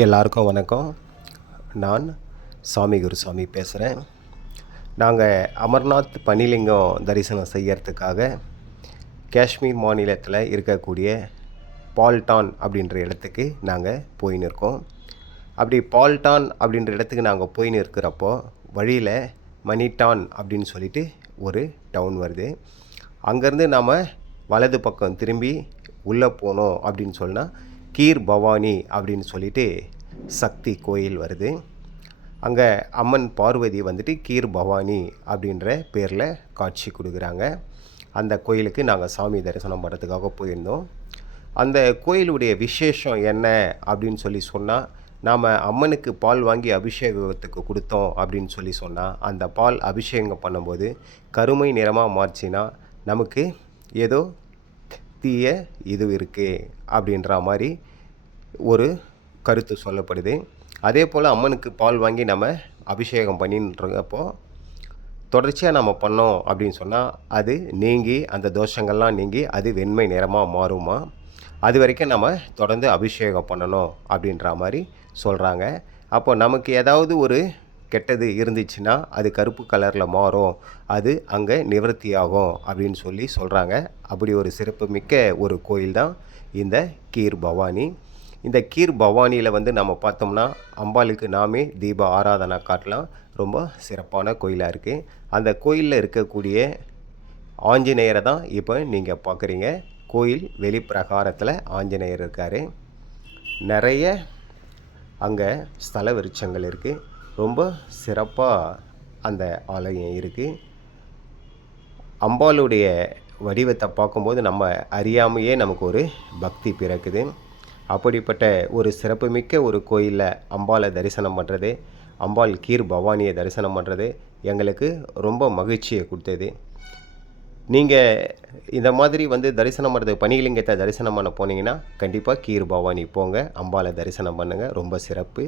எல்லாருக்கும் வணக்கம். நான் சாமி குருசாமி பேசுகிறேன். நாங்கள் அமர்நாத் பனிலிங்கம் தரிசனம் செய்யறதுக்காக காஷ்மீர் மாநிலத்தில் இருக்கக்கூடிய பால்டான் அப்படின்ற இடத்துக்கு நாங்கள் போயின்னு இருக்கோம். அப்படி பால்டான் அப்படின்ற இடத்துக்கு நாங்கள் போயின்னு இருக்கிறப்போ வழியில் மணிட்டான் அப்படின்னு சொல்லிட்டு ஒரு டவுன் வருது. அங்கேருந்து நாம் வலது பக்கம் திரும்பி உள்ளே போனோம் அப்படின்னு சொன்னால் கீர் பவானி அப்படின்னு சொல்லிட்டு சக்தி கோயில் வருது. அங்கே அம்மன் பார்வதி வந்துட்டு கீர் பவானி அப்படின்ற பேரில் காட்சி கொடுக்குறாங்க. அந்த கோயிலுக்கு நாங்கள் சாமி தரிசனம் பண்ணுறதுக்காக போயிருந்தோம். அந்த கோயிலுடைய விசேஷம் என்ன அப்படின்னு சொல்லி சொன்னால், நாம் அம்மனுக்கு பால் வாங்கி அபிஷேகத்துக்கு கொடுத்தோம் அப்படின்னு சொல்லி சொன்னால், அந்த பால் அபிஷேகம் பண்ணும்போது கருமை நிறமாக மாற்றினா நமக்கு ஏதோ தீய இது இருக்குது அப்படின்ற மாதிரி ஒரு கருத்து சொல்லப்படுது. அதே போல் அம்மனுக்கு பால் வாங்கி நம்ம அபிஷேகம் பண்ணின்றப்போ தொடர்ச்சியாக நம்ம பண்ணோம் அப்படின்னு சொன்னால் அது நீங்கி அந்த தோஷங்கள்லாம் நீங்கி அது வெண்மை நிறமாக மாறுமா. அது வரைக்கும் நம்ம தொடர்ந்து அபிஷேகம் பண்ணணும் அப்படின்ற மாதிரி சொல்கிறாங்க. அப்போ நமக்கு ஏதாவது ஒரு கெட்டது இருந்துச்சுன்னா அது கருப்பு கலரில் மாறும், அது அங்கே நிவர்த்தி ஆகும் அப்படின்னு சொல்லி சொல்கிறாங்க. அப்படி ஒரு சிறப்புமிக்க ஒரு கோயில் தான் இந்த கீர் பவானி. இந்த கீர் பவானியில் வந்து நம்ம பார்த்தோம்னா அம்பாளுக்கு நாமே தீப ஆராதனை காட்டலாம். ரொம்ப சிறப்பான கோயிலாக இருக்குது. அந்த கோயிலில் இருக்கக்கூடிய ஆஞ்சநேயரை தான் இப்போ நீங்கள் பார்க்குறீங்க. கோயில் வெளிப்பிரகாரத்தில் ஆஞ்சநேயர் இருக்கார். நிறைய அங்கே ஸ்தல விருட்சங்கள் இருக்குது. ரொம்ப சிறப்பாக அந்த ஆலயம் இருக்குது. அம்பாளுடைய வடிவத்தை பார்க்கும்போது நம்ம அறியாமையே நமக்கு ஒரு பக்தி பிறக்குது. அப்படிப்பட்ட ஒரு சிறப்புமிக்க ஒரு கோயிலில் அம்பாளை தரிசனம் பண்ணுறது, அம்பாள் கீர் பவானியை தரிசனம் பண்ணுறது எங்களுக்கு ரொம்ப மகிழ்ச்சியை கொடுத்தது. நீங்கள் இந்த மாதிரி வந்து தரிசனம் பண்ணுறது பனிலிங்கத்தை தரிசனம் பண்ண போனீங்கன்னா கண்டிப்பாக கீர் பவானி போங்க, அம்பாளை தரிசனம் பண்ணுங்கள். ரொம்ப சிறப்பு.